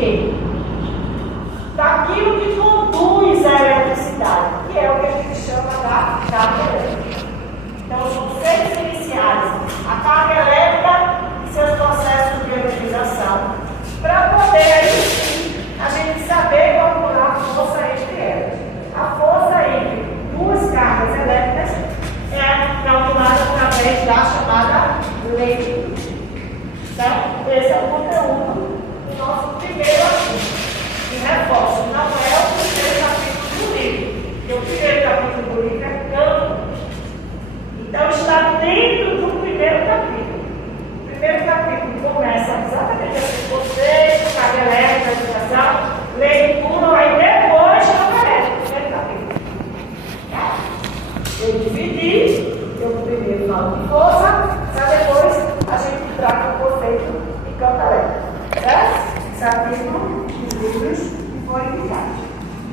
quê? Daquilo que conduz a eletricidade, que é o que a gente chama da carga elétrica. Então, os conceitos iniciais, a carga elétrica e seus processos de eletrização, para poder aí sim a gente saber calcular a força entre elas. A força entre duas cargas elétricas é calculada através da chamada lei de Coulomb. Então, esse é o conteúdo do nosso primeiro artigo. E reforço, não é o primeiro capítulo do livro, porque o primeiro capítulo do livro é campo. Então, está dentro do primeiro capítulo. O primeiro capítulo começa exatamente assim: conceito, carga elétrica, educação, lei de Coulomb, aí depois carga elétrica, primeiro capítulo. Tá? Eu dividi, eu primeiro falo de força, para depois a gente traga o conceito de campo elétrico. Certo? Esse capítulo dos livros que foram indicados.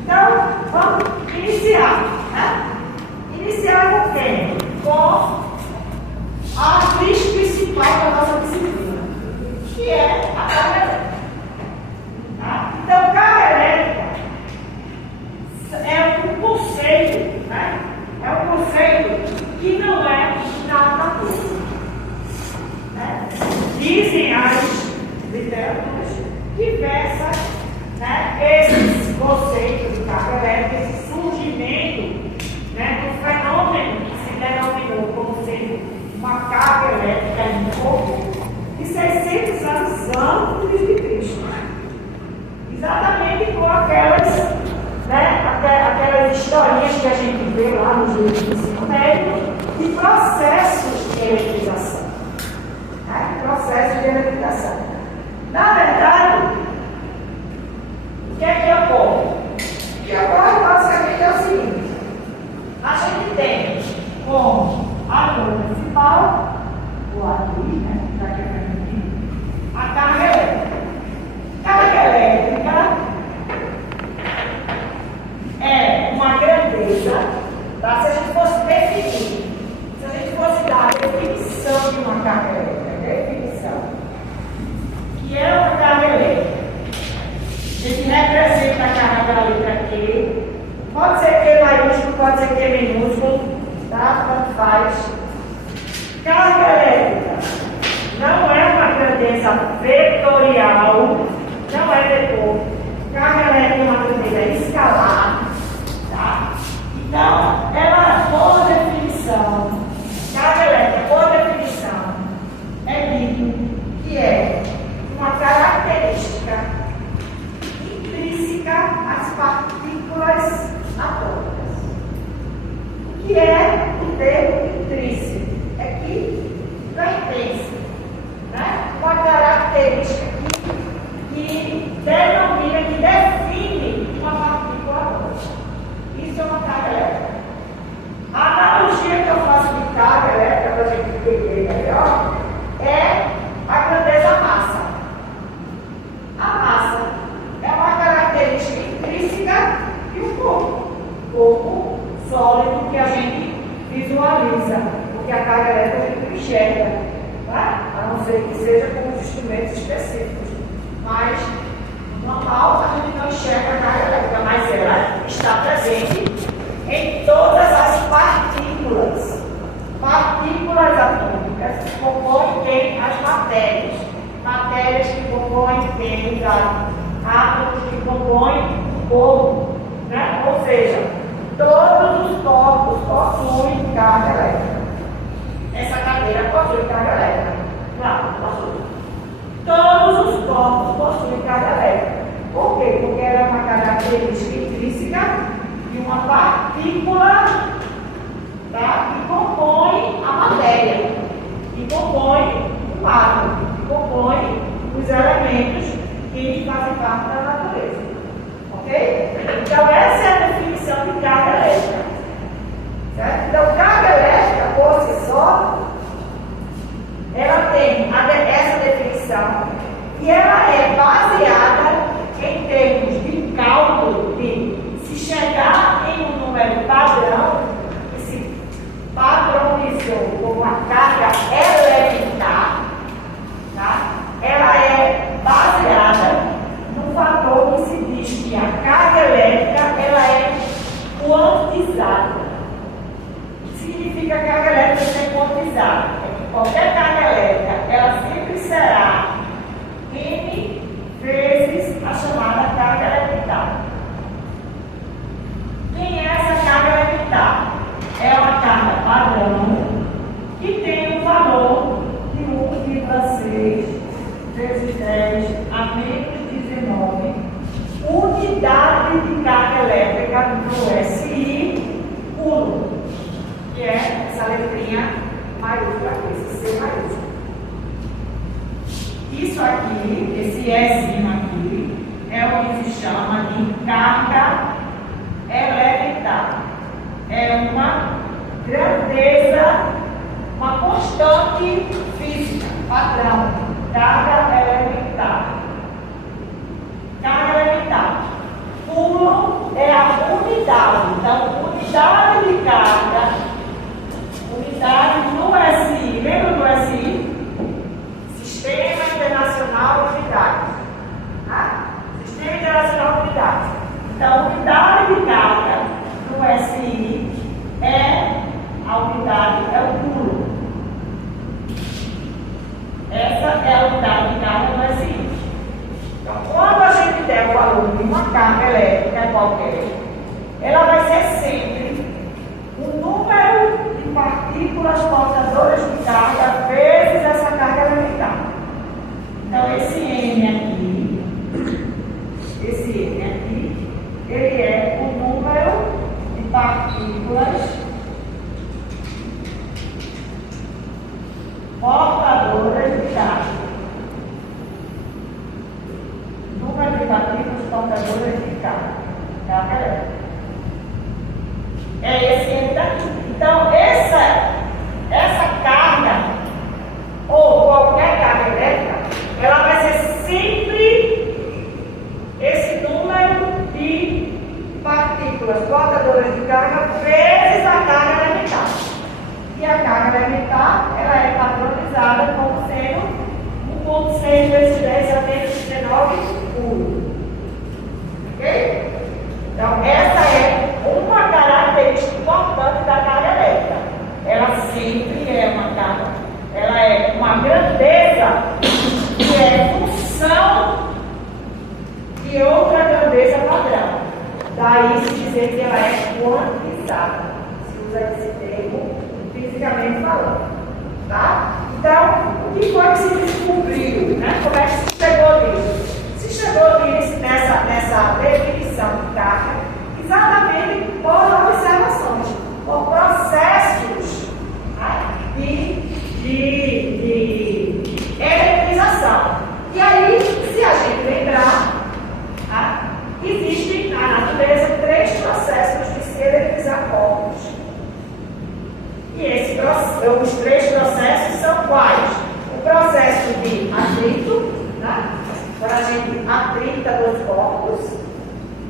Então, vamos iniciar. Né? Iniciar com quem? Com a atriz principal da nossa disciplina, que é a carga elétrica. Tá? Então, carga elétrica é um conceito, né? É um conceito que não é da natureza. Né? Dizem as literaturas diversas, né, esses conceitos de carga elétrica, esse surgimento, né, do fenômeno que se denominou como sendo uma carga elétrica em um corpo de 600 anos antes de Cristo. Exatamente com aquelas, né, aquelas historinhas que a gente vê lá nos livros do ensino médio de processos de eletrização. Né, processos de eletrização. Na verdade, o que é que ocorre? O que ocorre basicamente é o seguinte: a gente tem como ator principal, o atriz, né, já que é feminino, a carga elétrica. Carga elétrica é uma grandeza, tá? Se a gente fosse definir, se a gente fosse dar a definição de uma carga elétrica, que é uma carga elétrica, a gente representa a carga da letra Q, pode ser Q maiúsculo, pode ser Q minúsculo, tá? Tanto faz. Carga elétrica não é uma grandeza vetorial, não é vetor. Carga elétrica é uma grandeza escalar, tá? Então, ela, por definição, carga elétrica, por definição, é dito que é uma característica intrínseca às partículas atômicas. O que é o termo intrínseco? É que não é intrínseco, né? Uma característica que denomina, que define uma partícula atômica. Isso é uma carga elétrica. A analogia que eu faço de carga elétrica, para a gente entender melhor, é a grandeza massa. A massa é uma característica intrínseca de um corpo sólido que a gente visualiza, porque a carga elétrica a gente não enxerga, tá? A não ser que seja com os instrumentos específicos. Mas, no normal, a gente não enxerga a carga elétrica, mas ela está presente em todas as partículas. Partículas atômicas que compõem as matérias. Matérias que compõem quem? Átomos que compõem o corpo. Né? Ou seja, todos os corpos possuem carga elétrica. Essa cadeira possui carga elétrica. Claro, possui. Todos os corpos possuem carga elétrica. Por quê? Porque ela é uma característica intrínseca de uma partícula, tá? Que compõe a matéria, que compõe o átomo, que compõe os elementos que fazem parte da natureza. Ok? Então, essa é a definição de carga elétrica. Certo? Então, carga elétrica, por si só, ela tem essa definição e ela é baseada em termos de cálculo de se chegar em um número padrão, que se padronizou como uma carga elétrica, tá? Ela é baseada no valor vezes a chamada carga elementar. Quem é essa carga elementar? É uma carga padrão que tem um valor de 1,6 vezes 10 a menos 19 unidade de carga elétrica no SI Coulomb, que é essa letrinha maiúscula aqui, esse C maiúsculo. Isso aqui, esse Ezinho aqui, é o que se chama de carga elementar. É uma grandeza, uma constante física, padrão, carga elementar. Carga elementar. Coulomb é a unidade. Então, unidade de carga, unidade no SI. Lembra do SI? Sistema Internacional de Unidades. Tá? Sistema Internacional de Unidades. Então, unidade de carga no SI é a unidade, é o Coulomb. Essa é a unidade de carga no SI. Então, quando a gente der o valor de uma carga elétrica qualquer, ela vai ser sempre o número de partículas portadoras de carga vezes essa carga elementar. Então, esse N aqui, ele é o número de partículas portadoras de carga. Número de partículas portadoras de carga elétrica. É esse N daqui. Então, essa carga, ou qualquer carga elétrica, ela vai ser sempre esse número de partículas portadoras de carga vezes a carga elementar. E a carga elementar, ela é padronizada como sendo 1,6 vezes 10 a menos 19 Coulomb. Ok? Então, essa é uma característica importante da carga elétrica. Ela sempre é uma carga, ela é uma grandeza que é função de outra grandeza padrão. Daí se dizer que ela é quantizada. Se usa esse termo fisicamente falando. Tá? Então, o que foi que se descobriu? Né? Como é que se chegou nisso? Se chegou nessa definição de carga exatamente por observações, por processos, né? de eletrização. E aí, se a gente lembrar, né? Existem na natureza 3 processos de se eletrizar corpos. E os 3 processos são quais? O processo de atrito, né? Quando a gente atrita 2 corpos,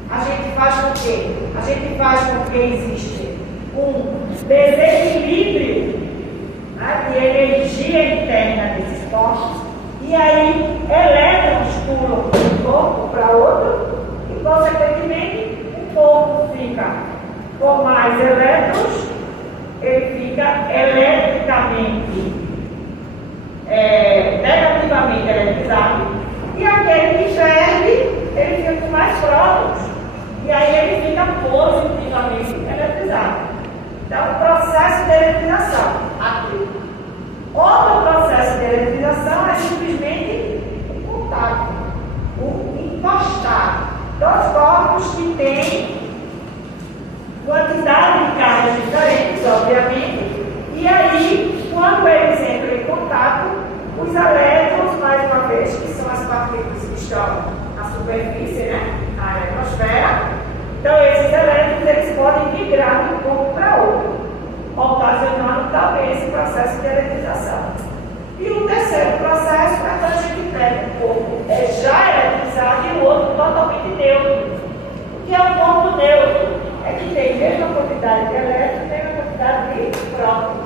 a gente faz com que? A gente faz com que existe um desequilíbrio, né, de energia interna desses corpos, e aí elétrons pulam de um corpo para outro, e consequentemente o corpo fica com mais elétrons, ele fica eletricamente, negativamente eletrizado, e aquele que perde, ele fica com mais prótons, e aí ele fica positivamente eletrizado. Então, o processo de eletrização, aqui. Outro processo de eletrização é simplesmente o contato, o encostar. 2 corpos que têm quantidade de cargas diferentes, obviamente, e aí, quando eles entram em contato, os elétrons, mais uma vez, que são as partículas que estão na superfície, né, na atmosfera, então esses elétrons eles podem migrar de um corpo para outro, ocasionando também esse processo de eletrização. E o terceiro processo é quando a gente pega um corpo já eletrizado e o outro totalmente neutro. O que é um corpo neutro? É que tem a mesma quantidade de elétrons e a mesma quantidade de prótons.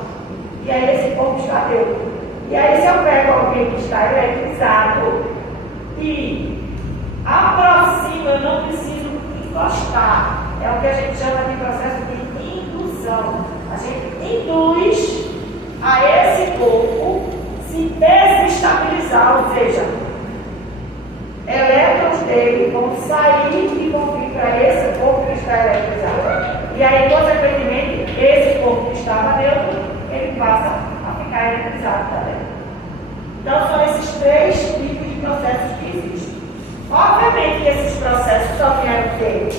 E aí esse corpo está neutro. E aí se eu pego alguém que está eletrizado e aproximo, eu não preciso encostar. É o que a gente chama de processo de indução. A gente induz a esse corpo se desestabilizar, ou seja, elétrons dele vão sair e vão vir para esse corpo que está eletrizado. E aí, consequentemente, esse corpo que estava neutro, ele passa a ficar eletrizado também. Então, são esses três tipos de processos que existem. Obviamente que esses processos só vieram ter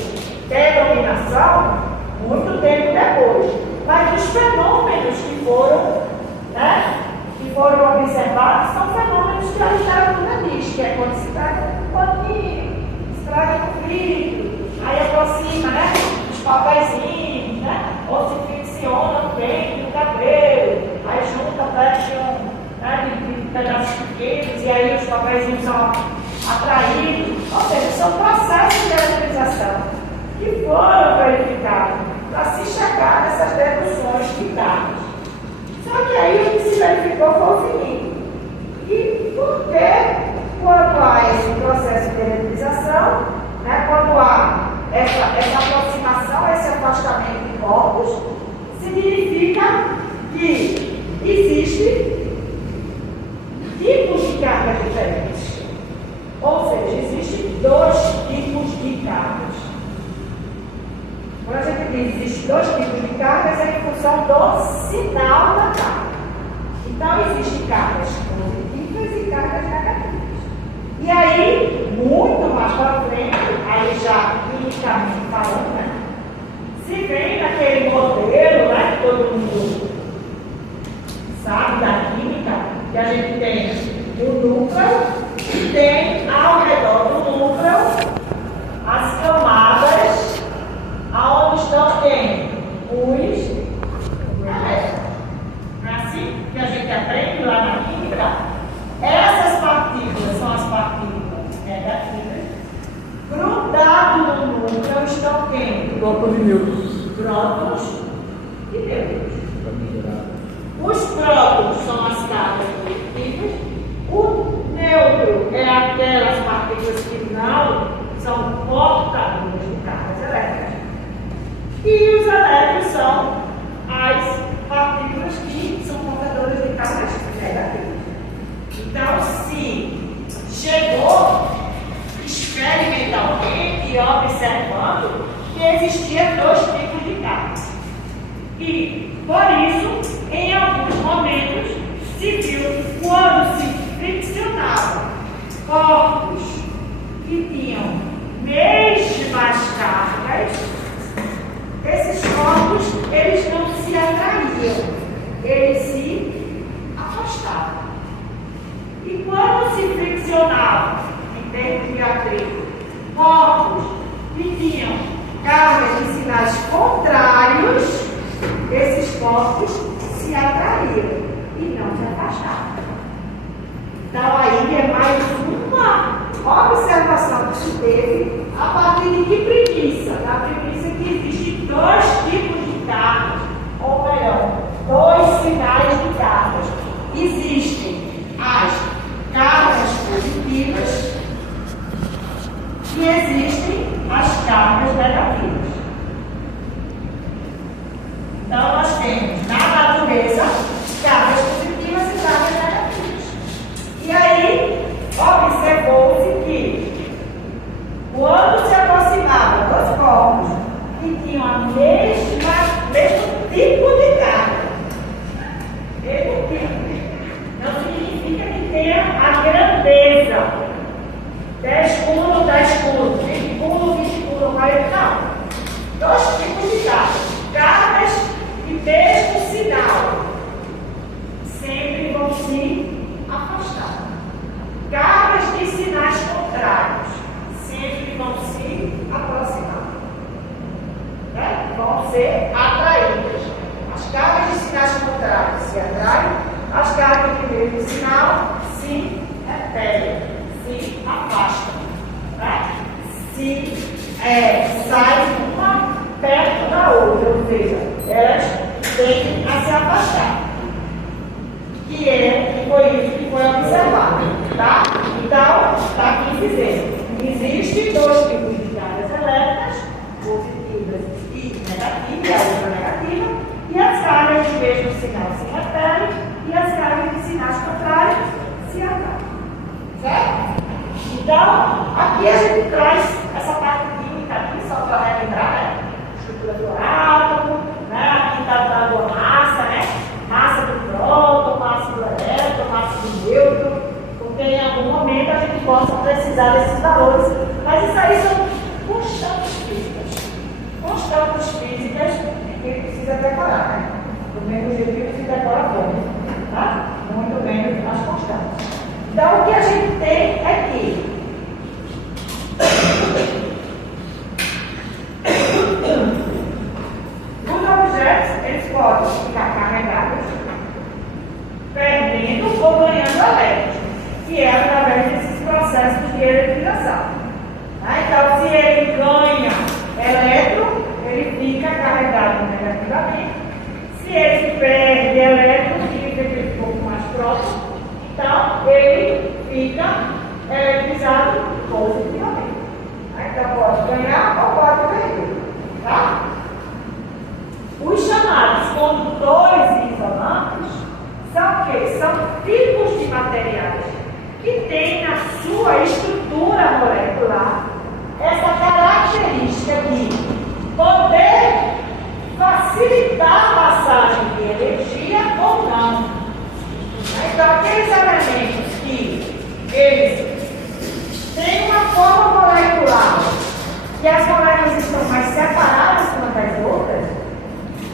denominação muito tempo depois. Mas os fenômenos que foram observados são fenômenos que a literatura diz, que é quando se traga um paninho, se traga um vidro, aí aproxima, os papeizinhos, ou se fricciona o dente do cabelo, aí junta perto de pedaços pequenos, e aí os papeizinhos são atraídos. Ou seja, são processos de eletrização que foram verificados para se chegar nessas deduções de dados. Só que aí o que se verificou foi o seguinte: e por que, quando há esse processo de eletrização, quando há essa aproximação, esse afastamento de corpos, significa que existem tipos de cargas diferentes. Ou seja, existem dois tipos de cargas. Quando a gente diz que existem dois tipos de cargas, é em função do sinal da carga. Então, existem cargas positivas e cargas negativas. E aí, muito mais para frente, aí já quimicamente falando, se vem naquele modelo, que todo mundo sabe da química, que a gente tem o núcleo e tem ao redor do núcleo as camadas aonde estão quem? Os elétrons. Não é assim que a gente aprende lá na química? Essas partículas são as partículas negativas. Grudado no núcleo estão quem? Prótons e nêutrons. Prótons e nêutrons. Os prótons são as cargas positivas. O nêutron é aquelas partículas que não são portadoras de cargas elétricas. E os elétrons são as partículas que são portadoras de cargas negativas. Então, se chegou experimentalmente e observando que existiam dois tipos de cargas. E, por isso, em alguns momentos, se viu quando se friccionavam corpos que tinham mesmas cargas, esses corpos, eles não se atraíam, eles se afastavam. E quando se friccionavam, em termos de atrito, corpos que tinham cargas de sinais contrários, esses corpos se atraíam e não se afastavam. Então aí é mais uma observação que se teve a partir de que premissa? Da premissa que existem dois tipos de cargas, ou melhor, dois sinais de cargas. Existem as cargas positivas e existem as cargas negativas. Então, nós temos na natureza cargas positivas e cargas negativas. E aí, observou-se que quando se aproximavam dos corpos que tinham a mesmo tipo de carga, mesmo tipo, não significa que tenha a grandeza 10 culos, 10 culos, 20 culos, 20 culos, 40, não. Dois tipos de cargas. Cargas de mesmo sinal sempre vão se afastar. Cargas de sinais contrários sempre vão se aproximar. Vão ser atraídas. As cargas de sinais contrários se atraem, as cargas de mesmo sinal se repelem, se afastam. Saem uma perto da outra, ou seja, elas tendem a se afastar. Que foi isso que foi observado. Tá? Então, está aqui dizendo: existem dois tipos de cargas elétricas, positivas e negativas, e a outra negativa, e as cargas de mesmo sinal se repelem, e as cargas de sinais contrários se atraem. Certo? Então, aqui a gente traz essa parte química aqui, só para relembrar, né? Estrutura do átomo, né? Aqui está a massa, né? Massa do próton, massa do elétron, massa do nêutron, porque em algum momento a gente possa precisar desses valores. Mas isso aí são constantes físicas. Constantes físicas que ele precisa decorar, né? Do mesmo jeito que se decora como, tá? Muito menos as constantes. Então, o que a gente tem aqui? Os objetos, eles podem ficar carregados, perdendo ou ganhando elétrons, que é através desses processos de eletrização. Então, se ele ganha elétron, ele fica carregado negativamente. Se ele perde elétron, significa que ele ficou mais próximo, então ele fica eletrizado positivamente. Então pode ganhar ou pode perder. Tá? Os chamados condutores e isolantes são o quê? São tipos de materiais que têm na sua estrutura molecular essa característica de poder facilitar a passagem de energia ou não. Então, aqueles elementos que eles têm uma forma molecular e as moléculas estão mais separadas umas das outras,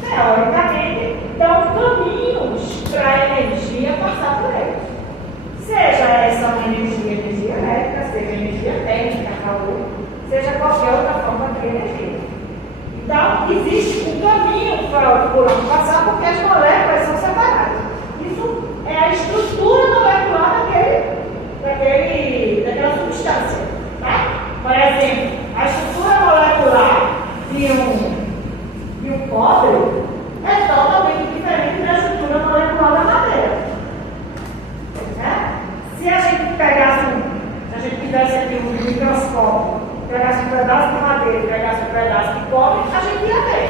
teoricamente, dão caminhos para a energia passar por eles. Seja essa uma energia elétrica, seja energia térmica, calor, seja qualquer outra forma de energia. Então, existe um caminho por onde passar porque as moléculas são separadas. Isso é a estrutura molecular daquela substância. Tá? Por exemplo, a estrutura molecular de um cobre é totalmente diferente da estrutura molecular da madeira. Né? Se a gente tivesse aqui um microscópio, pegasse um pedaço de madeira e pegasse um pedaço de cobre, a gente ia ver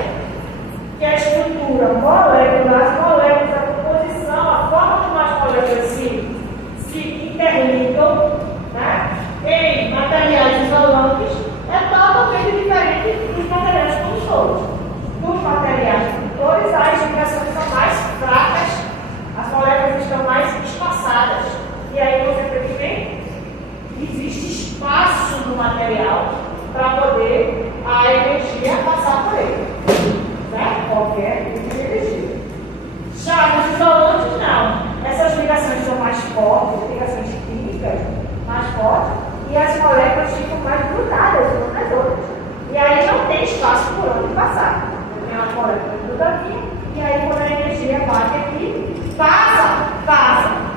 que a estrutura molecular, as moléculas, a composição, a forma como as moléculas se interligam, né, em materiais isolantes é totalmente diferente dos materiais condutores. Nos materiais condutores, as vibrações são mais fracas, as moléculas estão mais espaçadas. E aí, consequentemente, existe espaço no material para poder a energia passar por ele. Né? Qualquer tipo de energia. Já nos isolantes, não. Essas ligações são mais fortes, ligações químicas mais fortes, e as moléculas ficam mais grudadas umas nas outras. E aí não tem espaço por onde passar. Tem uma molécula grudadinha, e aí quando a energia bate aqui, passa,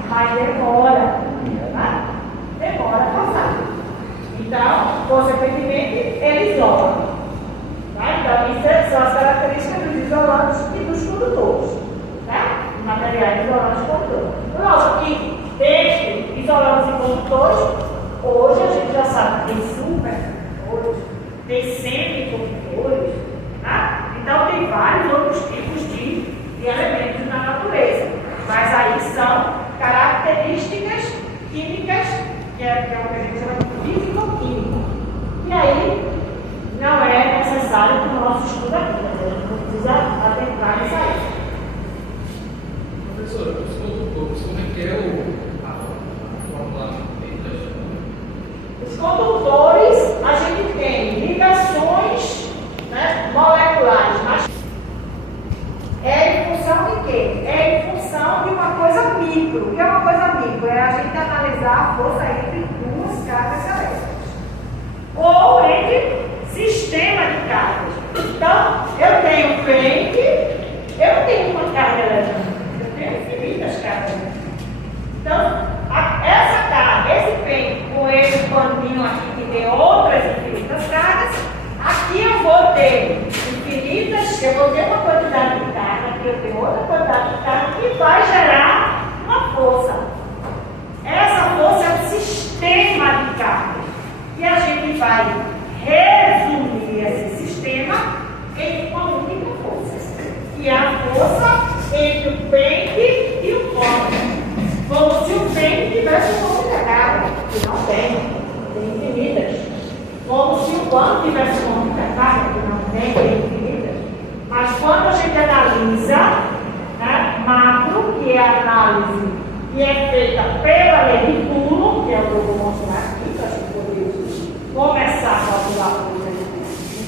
mas demora. Né? Demora a passar. Então, consequentemente, ele isola. Tá? Então, isso são as características dos isolantes e dos condutores. Tá? Materiais isolantes e condutores. Lógico que entre isolantes e condutores, hoje a gente já sabe que tem supercondutores, tem semicondutores. Tá? Então, tem vários outros tipos de elementos na natureza. Mas aí são características químicas, que é o que a gente chama de físico-químico. E aí, não é necessário para o nosso estudo aqui, a gente não precisa adentrar nisso aí. Professora, os condutores, como é que é a fórmula deles? Os condutores, a gente tem ligações, né, moleculares, mas é em função de quê? É em função de uma coisa micro. O que é uma coisa micro? É a gente analisar a força entre duas cargas elétricas. Ou entre sistema de cargas. Então, eu tenho frente, eu não tenho uma carga elétrica, eu tenho infinitas cargas elétricas. Então, essa carga, esse pente com esse paninho aqui que tem outras infinitas cargas, aqui eu vou ter infinitas, eu vou ter uma quantidade de carga, aqui eu tenho outra quantidade de carga que vai gerar uma força. Essa força é um sistema de cargas. E a gente vai resumir esse sistema em uma única força, que é a força entre o pente e o cobre. Como se o pente tivesse um pouco de carga, que não tem. quando tiver som intercarga, que não tem, tem infinitas, mas quando a gente analisa, né, macro, que é a análise que é feita pela lei de Coulomb, que é o que eu vou mostrar aqui, para a gente poder começar a calcular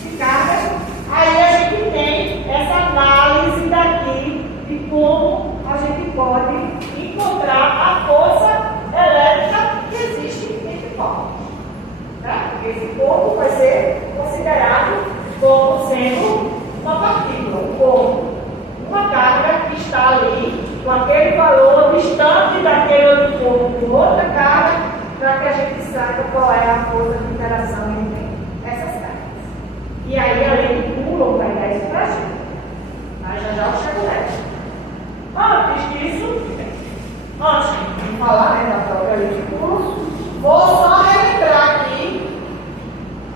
de cargas, aí a gente tem essa análise daqui de como a gente pode encontrar a força elétrica que existe entre corpos. Né? Porque esse corpo vai ser considerado como sendo uma partícula, um corpo, uma carga que está ali com aquele valor distante daquele outro corpo com outra carga, para que a gente saiba qual é a força de interação entre essas cargas. E aí a lei de Coulomb vai dar isso para a gente. Mas já eu chego nela. Antes disso, antes de falar, né, da própria lei de Coulomb, vou só relembrar aqui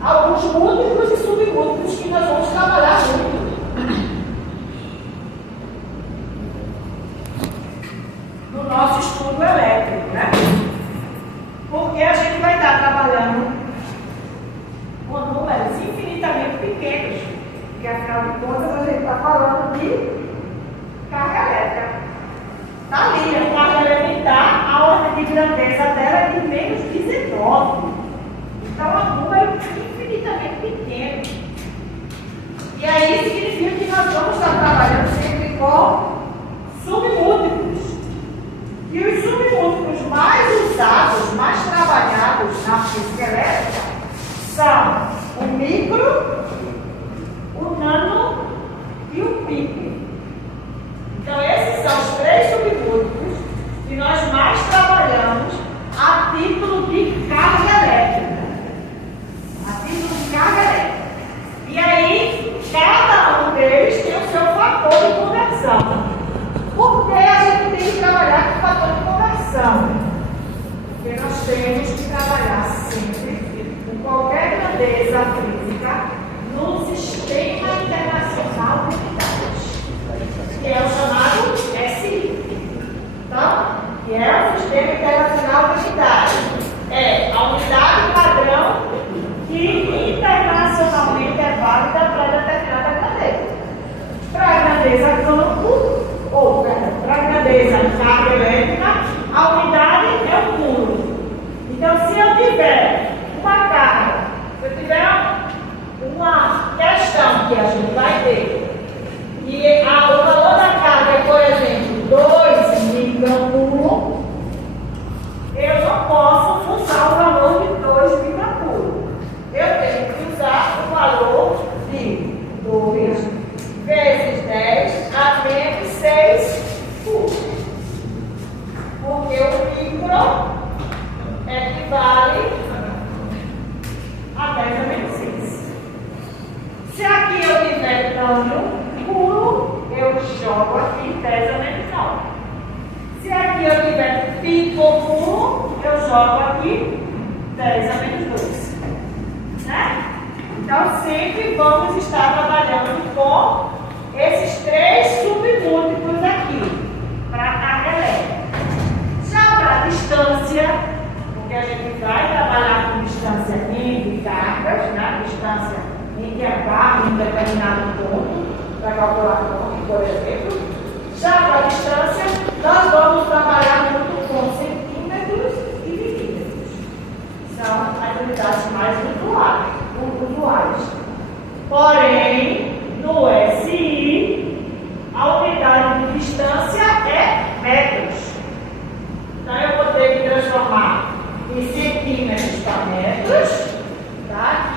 alguns múltiplos e submúltiplos que nós vamos trabalhar juntos no nosso estudo elétrico, né? Porque a gente vai estar trabalhando com números infinitamente pequenos, porque afinal de contas a gente está falando de carga elétrica. Está ali, a carga elementar, a ordem de grandeza dela é de menos 19. Então é um número infinitamente pequeno. E aí significa que nós vamos estar trabalhando sempre com submúltiplos. E os submúltiplos mais usados, mais trabalhados na física elétrica são o micro, o nano e o pico. Então esses são os três submúltiplos que nós mais trabalhamos a título de carga elétrica. A título de carga elétrica. E aí, cada um deles tem o seu fator de conversão. Por que a gente tem que trabalhar com fator de conversão? Porque nós temos que trabalhar sempre, com qualquer grandeza física, no Sistema Internacional de Unidades, que é o chamado SI. Então, que é o Sistema Internacional de Unidades. É a unidade padrão que internacionalmente é válida para determinada grandeza. Para a grandeza campo, ou para a grandeza carga elétrica, a unidade é o Coulomb. Então, se eu tiver uma carga, se eu tiver uma questão que a gente vai ter, e o valor da carga é, por exemplo, 2 microcoulomb, eu não posso usar o valor de 2 microcoulomb. Eu tenho que usar o valor de 2 vezes 10 a menos 6 coulombs. Porque o micro equivale a 10 a menos 6. Se aqui eu tiver nano coulomb, eu jogo aqui 10 a menos 9. Se aqui eu tiver picocoulomb, eu jogo aqui 10 a menos 2. Né? Então, sempre vamos estar trabalhando com esses três submúltiplos aqui, para a carga elétrica. Já para a distância, porque a gente vai trabalhar com distância entre cargas, né? Distância entre a carga em um determinado ponto, para calcular ponto, por exemplo. Já para a distância, nós vamos trabalhar muito com centímetros e milímetros. São as unidades mais usuais. Porém, no SI, a unidade de distância é metros. Então, eu vou ter que transformar em centímetros para metros. Tá?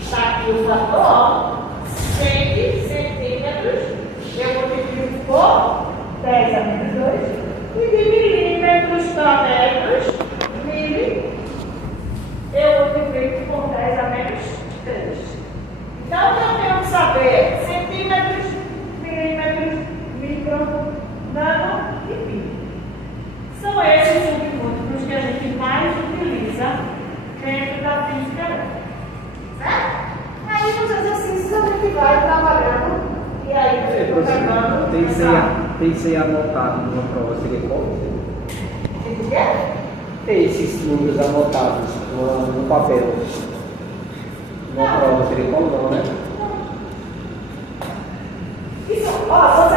Está aqui o fator 100 centímetros. Eu multiplico por 10 a menos 2. E de milímetros para metros, eu multiplico por 10 a menos 3. Então, eu tenho que saber centímetros, milímetros, micro, nano e pi. São esses submúltiplos que a gente mais utiliza dentro da física elétrica. Certo? Aí, nos exercícios, a gente vai trabalhando. E aí, você vai pegando. Tem isso aí anotado numa prova, seria qual? O quê? Tem esses números anotados no papel. Numa prova seria como não, né? Isso, ó, você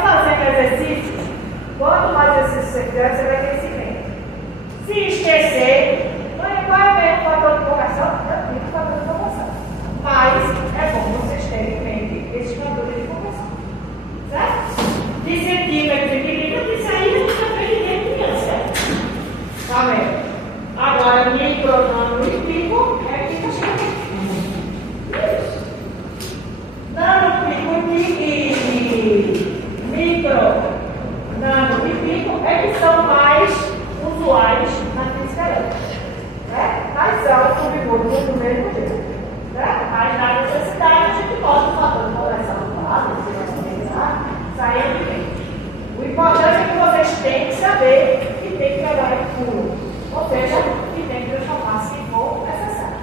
fazendo exercício, quanto mais exercício você fizer, você vai ter esse tempo. Se esquecer, qual é o mesmo fator de correção? Eu digo fator de correção. Mas é bom vocês terem em mente esses fatores de correção. Certo? De centímetro e milímetro, isso aí a gente aprende desde criança, certo? Tá vendo? Agora, micro, nano e pico é que a gente isso. Nano, pico e micro, nano e pico é que são mais usuais na física elétrica. Né? Mas são subgrupos do mesmo jeito. Né? Mas na necessidade a gente bota o fator de correção lá, sair evidente. O importante é que vocês têm que saber que tem que pegar em puro. Ou seja, que tem que transformar se for necessário.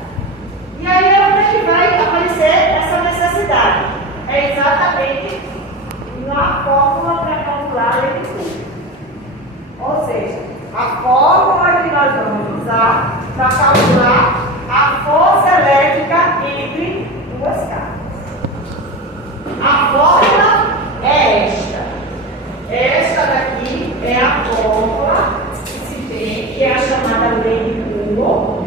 E aí é onde é que vai aparecer essa necessidade. É exatamente na fórmula para calcular a lei de Coulomb. Ou seja, a fórmula que nós vamos usar para calcular a força elétrica entre duas cargas. A fórmula é esta. Esta daqui é a fórmula que é a chamada lei de Coulomb,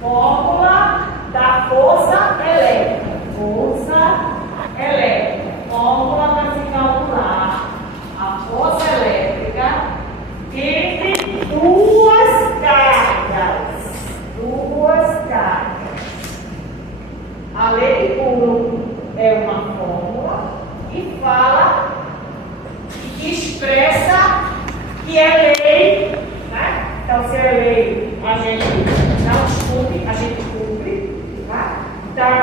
fórmula da força elétrica. Força elétrica. Fórmula para se calcular a força elétrica entre duas cargas. Duas cargas. A lei de Coulomb é uma fórmula e fala, que expressa que é lei, né? Então, se é lei, a gente não descumpre, a gente cumpre, tá? Então, é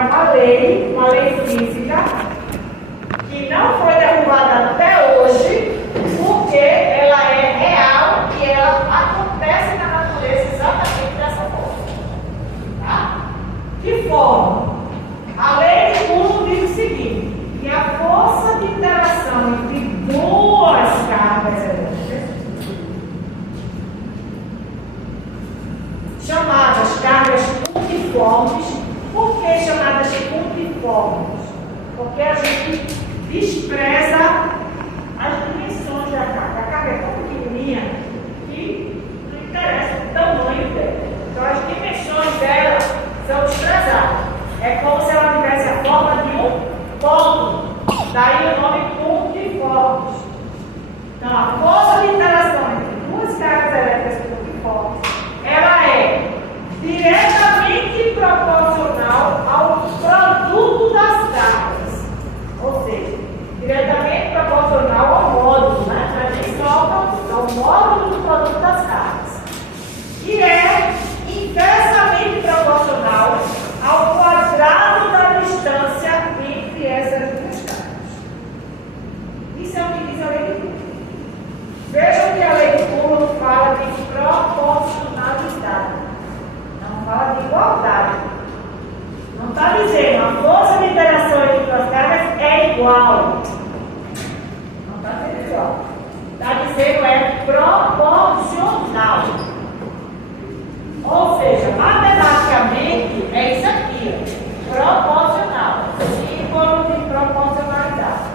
uma lei física, que não foi derrubada até hoje, porque ela é real e ela acontece na natureza exatamente dessa forma. Tá? De forma, a lei de Coulomb diz o seguinte, que a força de interação entre duas cargas elétricas, chamadas cargas pontiformes. Por que chamadas pontiformes? Porque a gente despreza as dimensões da carga. A carga é tão pequenininha que não interessa o tamanho dela. Então as dimensões dela são desprezadas. É como se ela tivesse a forma de um ponto. Daí o nome pontiformes. Então a força de interação entre duas cargas elétricas pontiformes, ela é diretamente proporcional ao produto das cargas. Ou seja, diretamente proporcional ao módulo, né? Não é nem só ao módulo do produto das cargas. E é inversamente proporcional ao quadrado da distância entre essas duas cargas. Isso é o que diz a lei de Coulomb. Vejam que a lei de Coulomb fala de proporcionalidade. Não fala de igualdade. Não está dizendo a força de interação entre duas cargas é igual. Não está dizendo igual. Está dizendo é proporcional. Ou seja, matematicamente é isso aqui, proporcional. Símbolo de proporcionalidade.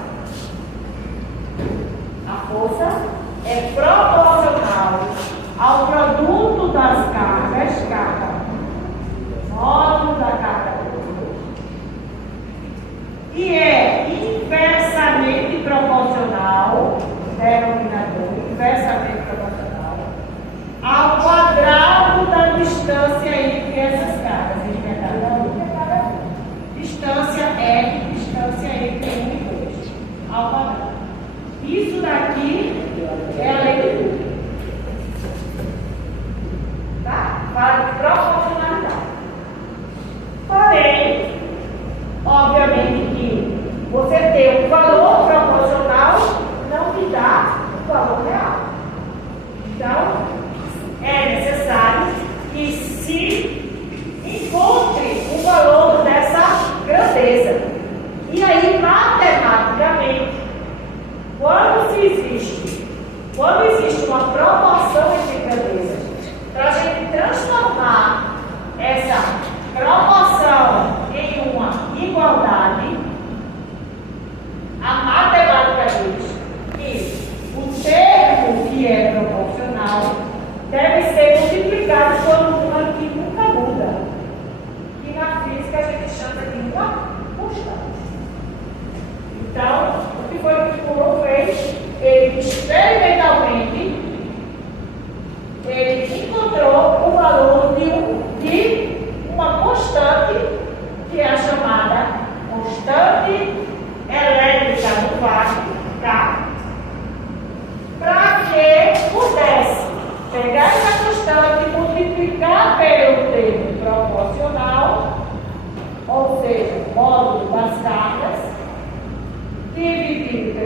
A força é proporcional ao produto das cargas, módulo da carga, e é inversamente proporcional, denominador, inversamente proporcional, ao quadrado da distância entre essas cargas, entre cada uma e cada uma. Distância R, distância entre 1 e 2, ao quadrado. Isso daqui é a lei de Coulomb. Tá? Fala de proporcionalidade. Porém, obviamente que você ter um valor proporcional não te dá o valor real. Então, é necessário que se encontre o valor dessa grandeza. E aí, matematicamente, quando existe uma proporção entre grandezas, para a gente transformar essa proporção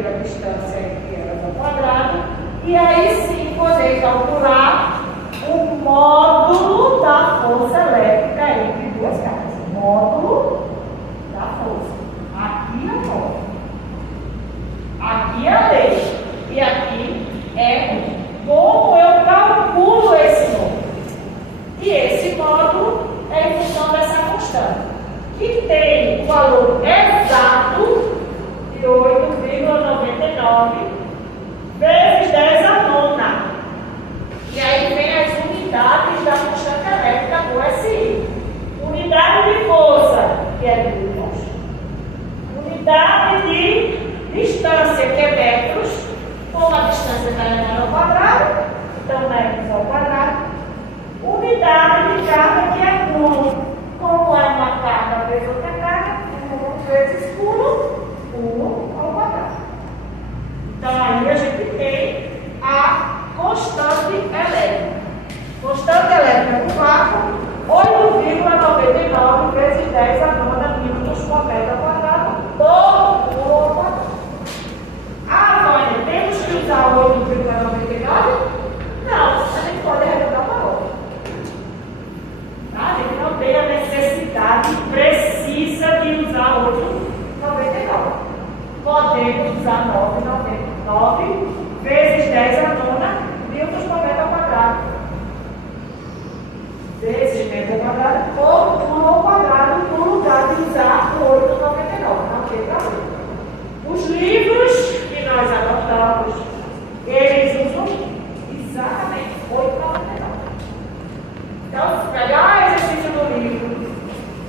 pela distância entre elas ao quadrado, e aí sim poder calcular o módulo da força elétrica entre duas cargas. Módulo da força. Aqui é o módulo. Aqui é a lei. E aqui é como eu calculo esse módulo. E esse módulo é em função dessa constante, que tem o valor exato de 8,99 vezes 10 a nona. E aí vem as unidades da constante elétrica do SI. Unidade de força, que é newtons. Unidade de distância, que é metros. Como a distância está elevada ao quadrado, então metros ao quadrado. Unidade de carga, que é coulomb. Como é uma carga vezes outra carga, 1 vezes coulomb ao quadrado. Então aí a gente tem a constante elétrica. Constante elétrica no vácuo, 8,99 vezes 10 a nona newtons por metro ao quadrado, todo coulomb ao quadrado. Ah, Vânia, temos que usar 8,99? Não, a gente pode arredondar para 8. Tá? A gente não tem a necessidade precisa de usar 8,99. Podemos usar 9,99 vezes 10 a nona newtons por metro ao quadrado. Vezes metro ao quadrado por coulomb ao quadrado, no lugar de usar o 8,99. Não tem problema. Os livros que nós adotamos, eles usam exatamente 8,99. Então, se pegar o exercício do livro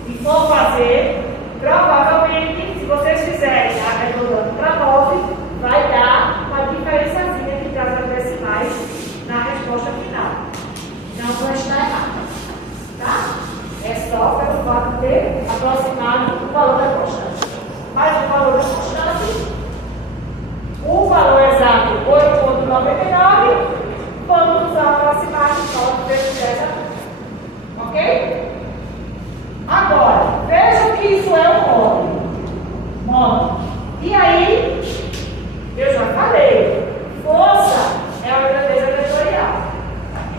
e for fazer, provavelmente, se vocês fizerem arredondando para 9, vai dar uma diferençazinha de casas decimais na resposta final. Não vai estar errado. Tá? É só pelo fato de ter aproximado o valor da constante. Mas o valor da constante, o valor exato 8,99, vamos usar aproximado 9 vezes 10 a nona. Ok? Agora, vejam que isso é um módulo. E aí, eu já falei, força é a grandeza vetorial.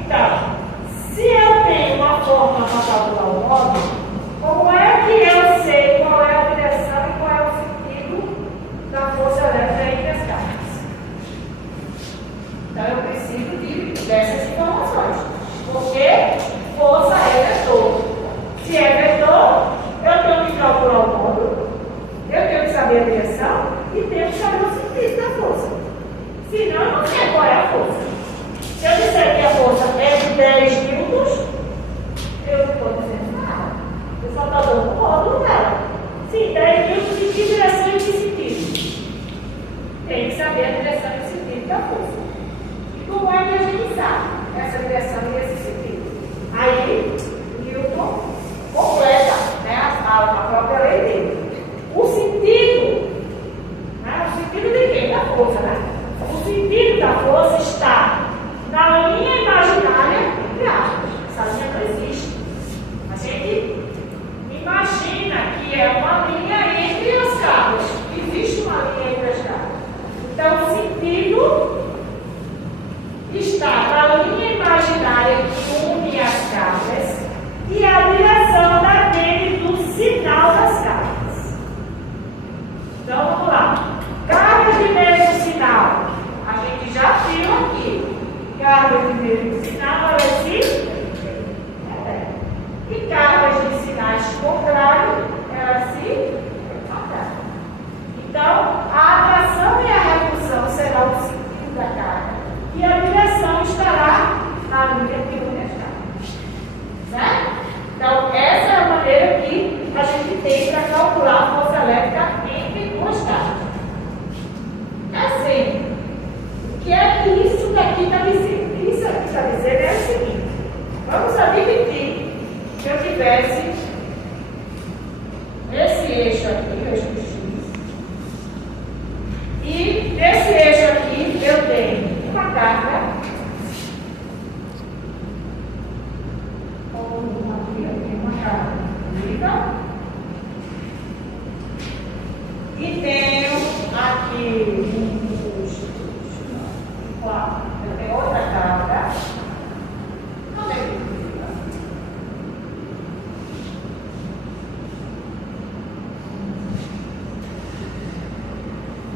Então, se eu tenho uma forma para calcular o módulo, como é que eu sei qual é a direção e qual é o sentido da força elétrica entre as cargas? Então, eu preciso dessas informações. Porque força é vetor. Se é vetor, eu tenho que calcular o módulo, eu tenho que saber a direção e tenho que saber o sentido da força. Senão, eu não sei qual é a força. Se eu disser que a força é de 10 newtons, eu não estou dizendo nada. Eu só estou dando o módulo dela. Sim, 10 newtons de que direção e que sentido? Tem que saber a direção e o sentido da força. E como é que a gente sabe essa direção e esse sentido? Aí, Newton completa, né, a própria lei dele. O sentido, né, o sentido de quem? Da força, né? O sentido da força está na linha imaginária entre aspas. Essa linha não existe. A gente imagina que é uma linha entre as cargas. Existe uma linha entre as cargas. Então, o sentido está na linha imaginária que une as cargas e a direção depende do sinal das cargas. Então, vamos lá. Cargas de mesmo sinal. A gente já viu aqui. Cargas de mesmo sinal, elas se repetem. E cargas de sinais contrários, elas se atraem. Então, a atração e a repulsão será o sentido da carga. E a direção estará na linha que une as cargas. Certo? Então, essa é a maneira que a gente tem para calcular a força elétrica entre duas cargas. Assim, o que é que isso daqui está dizendo? Isso aqui está dizendo é o seguinte: vamos admitir que eu tivesse esse eixo aqui, o eixo X, e nesse eixo aqui eu tenho uma carga, e tenho aqui Tá? Eu tenho outra carga. Como é que fica?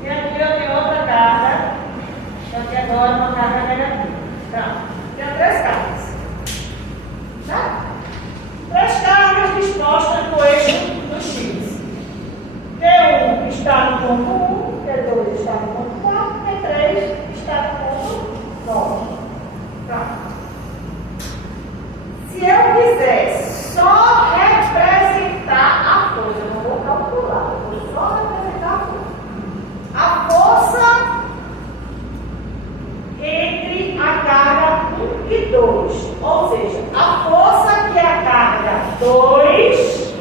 E aqui eu tenho outra carga. Então aqui agora uma carga negativa. Tá? Tenho 3 cargas. Tá? 3 cargas dispostas no eixo do X. T1 está no ponto 1, T2 está no ponto 4, T3 está no ponto 9. Tá? Se eu quiser só representar a força, eu não vou calcular, eu vou só representar a força. A força entre a carga 1 e 2, ou seja, a força que a carga 2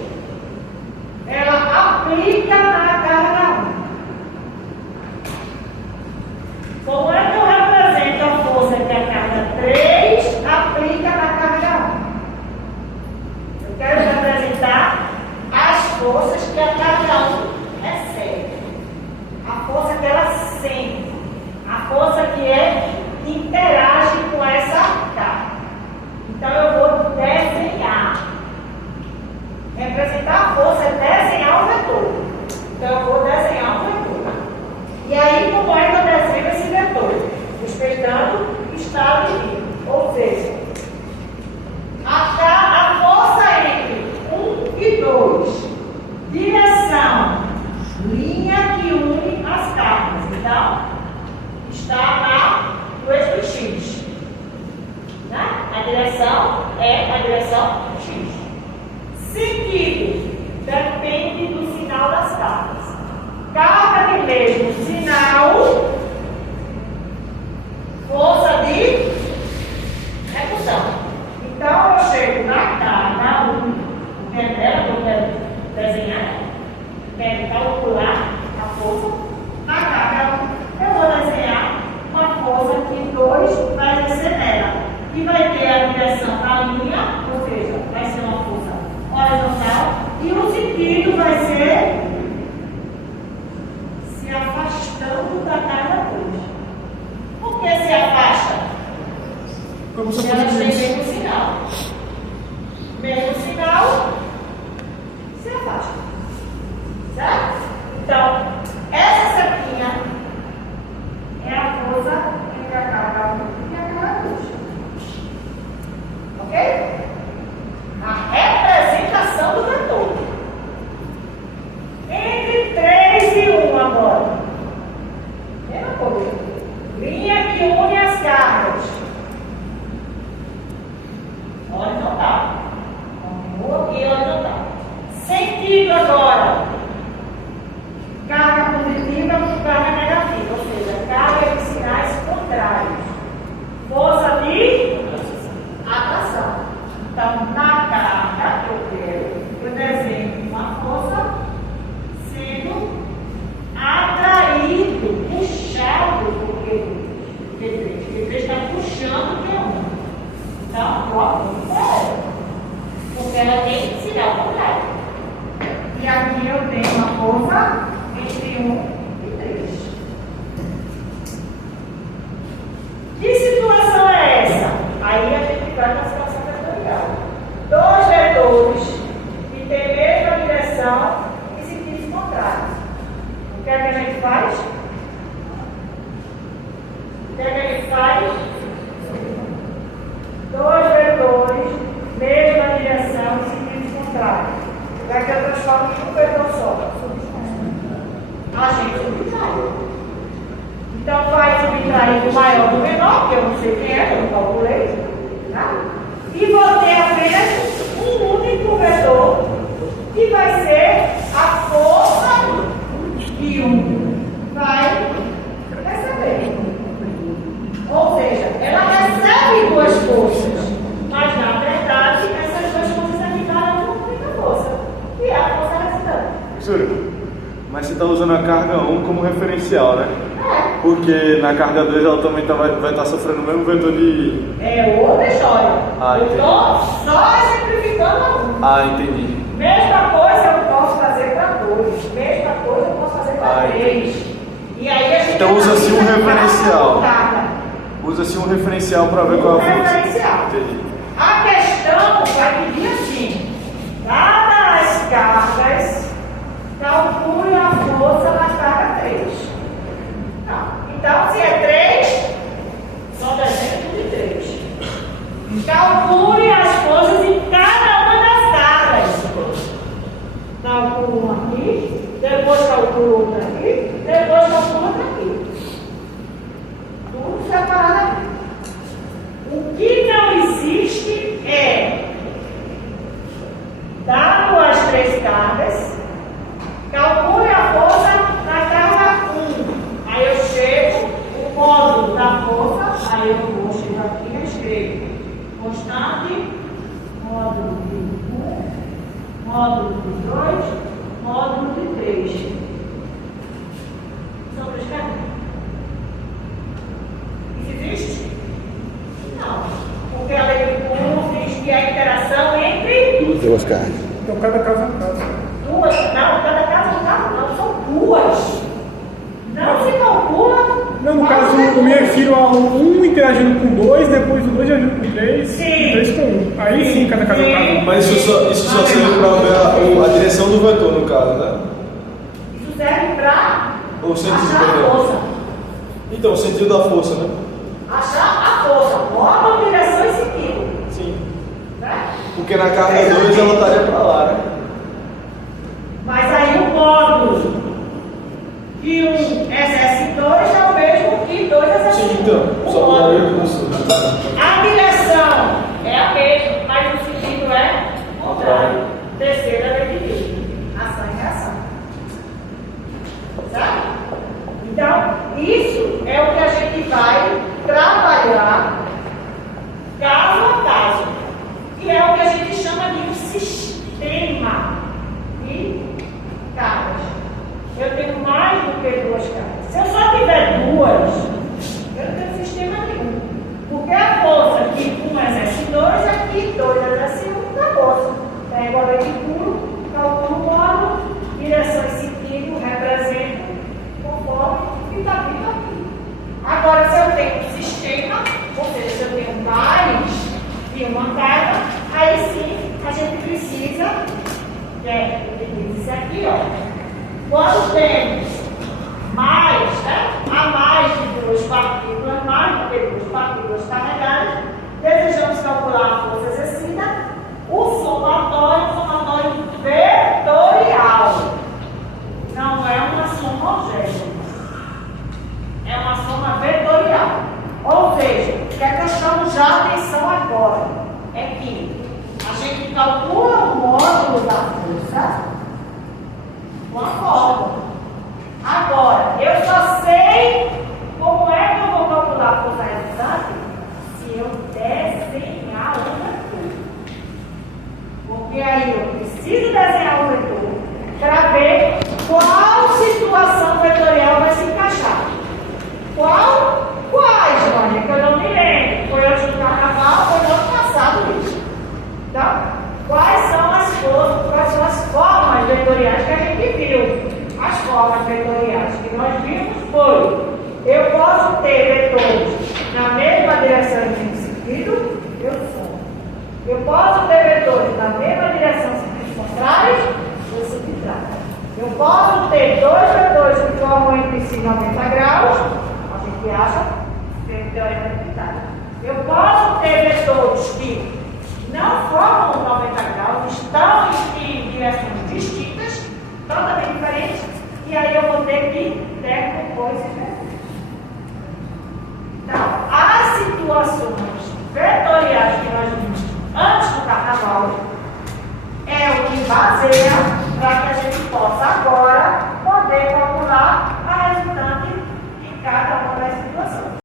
ela aplica na carga 1. Como é que eu represento a força que a carga 3 aplica na carga 1? Eu quero representar as forças que a carga 1 recebe. A força que ela sente. A força que interage com essa carga. Então eu vou desenhar. Representar a força é desenhar o vetor. Então eu vou desenhar um vetor. E aí, como é que eu desenho esse vetor? Respeitando o estado de vida. Ou seja, a força entre 1 e 2. Direção. Linha que une as cargas. Então, está no eixo X. Né? A direção é a direção X. Sentido depende do sinal das cargas. Carga de mesmo sinal, força de repulsão. Então eu chego na carga 1, que é dela que eu quero desenhar, quero calcular a força. Na carga 1, eu vou desenhar uma força que 2 vai exercer nela. E vai ter a direção da linha, ou seja, vai ser uma força horizontal, e o sentido vai ser se afastando da carga 2. Por que se afasta? Porque elas têm mesmo sinal. Mesmo sinal, se afasta. Certo? Então, essa sequinha é a força entre a carga 1 e a carga 2. Ok? A representação do vetor. Entre 3 e 1 agora. Mesma coisa. Linha que une as cargas. Horizontal. Continua aqui horizontal. Sentido agora. Carga positiva com carga negativa. Ou seja, carga de sinais contrários. Força de atração. Então, na carga que eu desenho uma força sendo atraído, puxado por Q3. Q3 está puxando o Q1. Então, eu aponto para ela. Porque ela tem sinal contrário. E aqui eu tenho uma força entre 1 e 3. Que situação é essa? Aí a gente vai na situação vetorial. 2 vetores que têm a mesma direção e sentidos contrários. O que é que a gente faz? O que é que a gente faz? 2 vetores, mesma direção e sentidos contrários. O que é que eu transformo em um vetor só? A gente subtrai. Então vai subtrair do maior do menor, que eu não sei quem é, eu não calculei. Tá? E vou ter apenas um único vetor, que vai ser a força que um vai receber. Ou seja, ela recebe 2 forças, mas na verdade essas 2 forças aqui cada uma única força, que é a força resultante. Professora, mas você está usando a carga 1 como referencial, né? É. Porque na carga 2 ela também vai estar sofrendo o mesmo vetor de... É outra história. Eu entendi. estou só exemplificando a 1. Entendi. Mesma coisa eu posso fazer para 2. Mesma coisa eu posso fazer para 3. E aí a gente Então usa-se um referencial. Usa-se um referencial para ver qual é a força. Referencial. Entendi. A questão vai pedir assim: dadas as cargas, calcule a força na carga 3. Então, se é 3, só desenho de 3. Calcule as forças em cada uma das cargas. Calculo uma aqui, depois calculo outra aqui, depois calculo outra aqui. Tudo separado aqui. O que não existe é, dado as 3 cargas, calcule a força na carga 1. Aí eu chego, o módulo da força, aí eu vou chegar aqui e escrevo constante, módulo de 1, módulo de 2, módulo de 3. Sobre os cargas. Isso existe? Não. Porque a lei do Coulomb diz que a interação entre Duas cargas. Então cada caso é um caso. duas, não, cada caso é um caso, não, são duas. Não se calcula. Não, no qual caso, é eu me refiro a um interagindo com 2, depois o 2 interagindo com 3, Sim. e 3 com 1. Aí sim, cada caso é um caso. Mas isso só serve para ver a direção do vetor, no caso, né? Isso serve para Ou o sentido achar do a vetor. força. Então, o sentido da força, né? Achar a força, módulo, direção e sentido. Sim. Né? Porque na carga 2 ela estaria para lá, né? Mas aí o módulo que 1 exerce 2 é o mesmo que 2 exerce 1. Sim, então. O Só módulo. mudaria o sul. A direção é a mesma, mas o sentido é contrário. Terceira lei de Newton. Ação e reação. Certo? Então, isso é o que a gente vai trabalhar caso a caso. Que é o que a gente chama de um sistema de cargas. Eu tenho mais do que 2 cargas. Se eu só tiver 2, eu não tenho sistema nenhum. Porque a força que 1 exerce 2, aqui 2 exerce 1, acabou. Pego a lei de Coulomb, calculo o módulo, direção e sentido, represento conforme e está aqui. Agora, se eu tenho um sistema, ou seja, se eu tenho mais de uma carga, aí sim a gente precisa, isso aqui, ó. Quando temos mais, né, a mais de 2 partículas, mais do que 2 partículas carregadas, desejamos calcular a força exercida, o somatório vetorial. Não é uma soma homogênea, é uma soma vetorial. Ou seja, o que é que eu chamo já a atenção agora? É que a gente calcula o módulo da força com a fórmula. Agora, eu só sei como é que eu vou calcular a força resultante se eu desenhar o vetor. Porque aí eu preciso desenhar o vetor para ver qual situação vetorial vai se encaixar. Quais, Maria? Que eu não me lembro. Foi antes do carnaval, foi no ano passado isso. Então, quais são as formas vetoriais que a gente viu? As formas vetoriais que nós vimos foi: eu posso ter vetores na mesma direção e no mesmo sentido, eu somo. Eu posso ter vetores na mesma direção e sentidos contrários, eu subtraio. Eu posso ter 2 vetores que formam entre si 90 graus, a gente acha que é teoria da identidade. Eu posso ter vetores que não formam 90 graus, estão em direções distintas, totalmente diferentes, e aí eu vou ter que decompor esses vetores. Então, as situações vetoriais que nós vimos antes do carnaval é o que baseia